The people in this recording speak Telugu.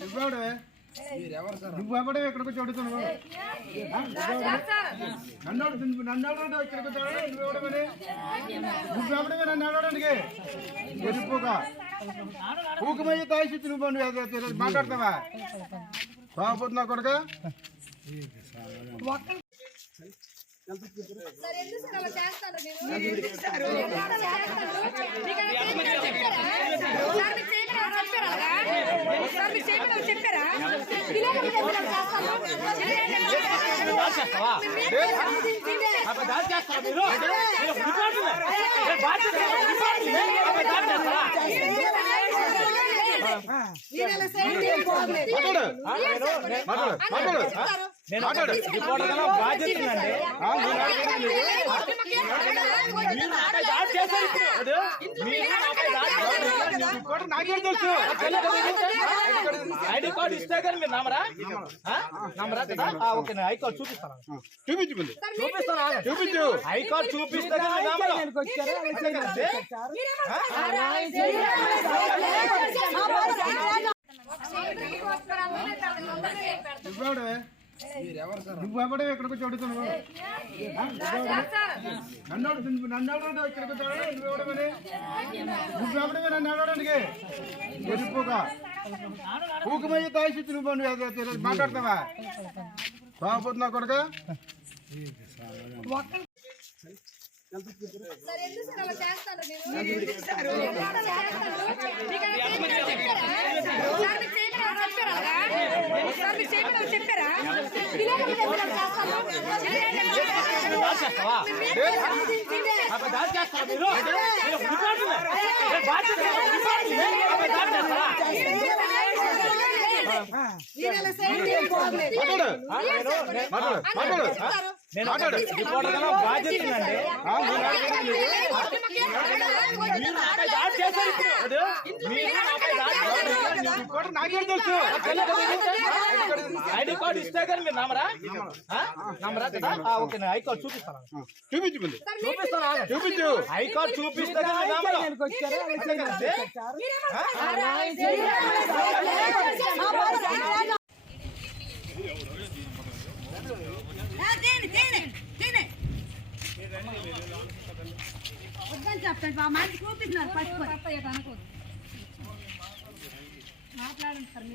నువ్వు ఎవడే ఇక్కడికి వచ్చి అడుగుతున్నావు ఆ? నన్ను అడుగు- నన్ను అడగడం ఇక్కడికి వచ్చి అడగడం నువ్వు ఎవడమని నువ్వు ఎవడమే నన్ను అడగడానికి గొరిపోగా ఊకమయ్యి తాయి నువ్వు. మాట్లాడతావా? బాగుపోతున్నా కొడుక? సార్ ఎందుకు సార్ అలా చేస్తారు మీరు సార్ మీకు చెప్పారా సార్ మీకు చేయమని చెప్పారా అలాగా? సార్ మీకు చేయమని చెప్పారా ఇలాగ మీరు ఎందుకు అలా చేస్తారు? మీరు అలా చేయండి, ఏం బాగలేదు. మాట్లాడు మాట్లాడు మాట్లాడు నేను. రిపోర్టర్గా బాధ్యత ఉందండి నాకేం తెలుసు ఐడి కార్డు ఇస్తే కానీ మీరు నమ్మరా? నమ్మరా కదా? ఆ, ఓకే నేను ఐ కార్డు చూపిస్తాను చూపించు ముందు చూపిస్తాను. చూపించు. ఐ కార్డు చూపిస్తే కానీ మీరు నమ్మరు? నువ్వెవడే నువ్వెవడే ఇక్కడికి వచ్చి అడుగుతున్నావు? నన్ను అడుగు- నన్ను అడగడం ఇక్కడికి వచ్చి అడగడం నువ్వు ఎవడమని నువ్వెవడమే నన్ను అడగడానికి గొరిపోగా ఊకమయ్యి తాయి నువ్వు నువ్వు. మాట్లాడతావా? బాగుపోతున్నా కొడుక? సార్ ఎందుకు సార్ అలా చేస్తారు? మీరు? సార్? ఎందుకు అలా చేస్తారు? మీకు అలా చేయమని చెప్పారా? సార్ మీకు చేయమని చెప్పారా అలాగా? సార్ మీకు చేయమని చెప్పారా ఇలాగ మీరు ఎందుకు అలా చేస్తారు? దాడి చేస్తావా నాపై దాడి చేస్తారా మీరు మీరు రిపోర్టర్ నేను బాధ్యత ఉంది. రిపోర్టర్ నాపై దాడి చేస్తారా మీరు అలా చేయండి, ఏం బాగలేదు. మాట్లాడు నేను మాట్లాడు మాట్లాడు నేను మాట్లాడు. రిపోర్టర్గా బాధ్యత ఉందండి నాకు మీరు కార్డు ఇస్తే కానీ మీరు నమ్మరా? నమ్మరా కదా? ఆ, ఓకే నేను ఐ కార్డు చూపిస్తాను. చూపించు ముందు చూపిస్తాను. చూపించు. ఐ కార్డు చూపిస్తే కానీ మీరు నమ్మరు. వద్దని చెప్తాను మా మంచి చూపిస్తున్నారు ఫస్ట్ మాట్లాడండి సార్